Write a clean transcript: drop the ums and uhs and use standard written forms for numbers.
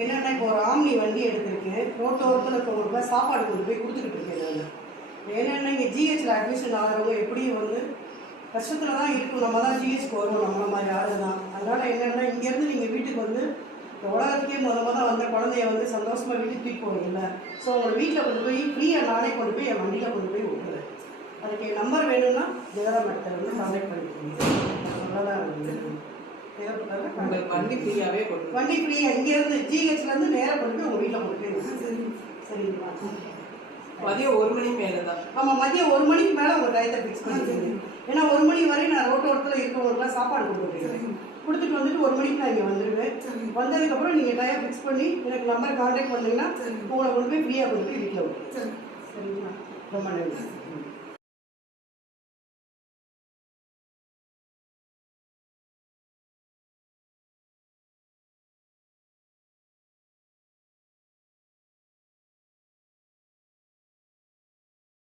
என்னென்னா இப்போ ஒரு ஆம்னி வண்டி எடுத்திருக்கேன். ரோட்டோரத்தில் இருக்கவங்களுக்கு சாப்பாடு கொண்டு போய் கொடுத்துக்கிட்டு இருக்கேன். நான் என்னென்னா இங்கே ஜிஹெச்சில் அட்மிஷன் ஆகிறவங்க எப்படியும் வந்து கஷ்டத்தில் தான் இருக்கும். நம்ம தான் ஜிஹெச்க்கு வருவோம், நம்மள மாதிரி ஆளு தான். அதனால் என்னென்னா இங்கேருந்து நீங்கள் வீட்டுக்கு வந்து இந்த உலகத்துக்கே முதல் வந்த குழந்தைய வந்து சந்தோஷமாக வீட்டுக்கு தூக்கி போவீங்கல்ல. ஸோ உங்களை வீட்டில் கொண்டு போய் ஃப்ரீயாக நானே கொண்டு போய் என் வண்டியில் கொண்டு போய் விட்டுறேன். அதுக்கு என் நம்பர் வேணும்னா ஜெகதா மேடத்தை வந்து கான்டாக்ட் பண்ணிக்கோங்க. அவ்வளோதான் வண்டி ஃப்ரீயாகவே கொடுக்கும். வண்டி ஃப்ரீயாக இங்கேருந்து ஜிஹெச்லேருந்து நேராக கொண்டு போய் உங்கள் வீட்டில் கொண்டு போய் சரிங்களா? மதியம் 1 மணி மேலே தான். ஆமாம், மதியம் 1 மணிக்கு மேலே உங்கள் டயத்தை ஃபிக்ஸ் பண்ணிக்கிறேன். ஏன்னா 1 மணி வரையும் நான் ரோட்டோரத்தில் இருக்கவங்களுக்குலாம் சாப்பாடு கொடுத்துருக்கேன். கொடுத்துட்டு வந்துட்டு 1 மணிக்கு நான் இங்கே வந்துடுவேன். வந்ததுக்கப்புறம் நீங்கள் டயம் ஃபிக்ஸ் பண்ணி எனக்கு நம்பர் கான்டாக்ட் பண்ணிங்கன்னா உங்களை கொண்டு போய் ஃப்ரீயாக கொண்டு போய் வீட்டில் விட்டு சரிங்களா? ரொம்ப நன்றி.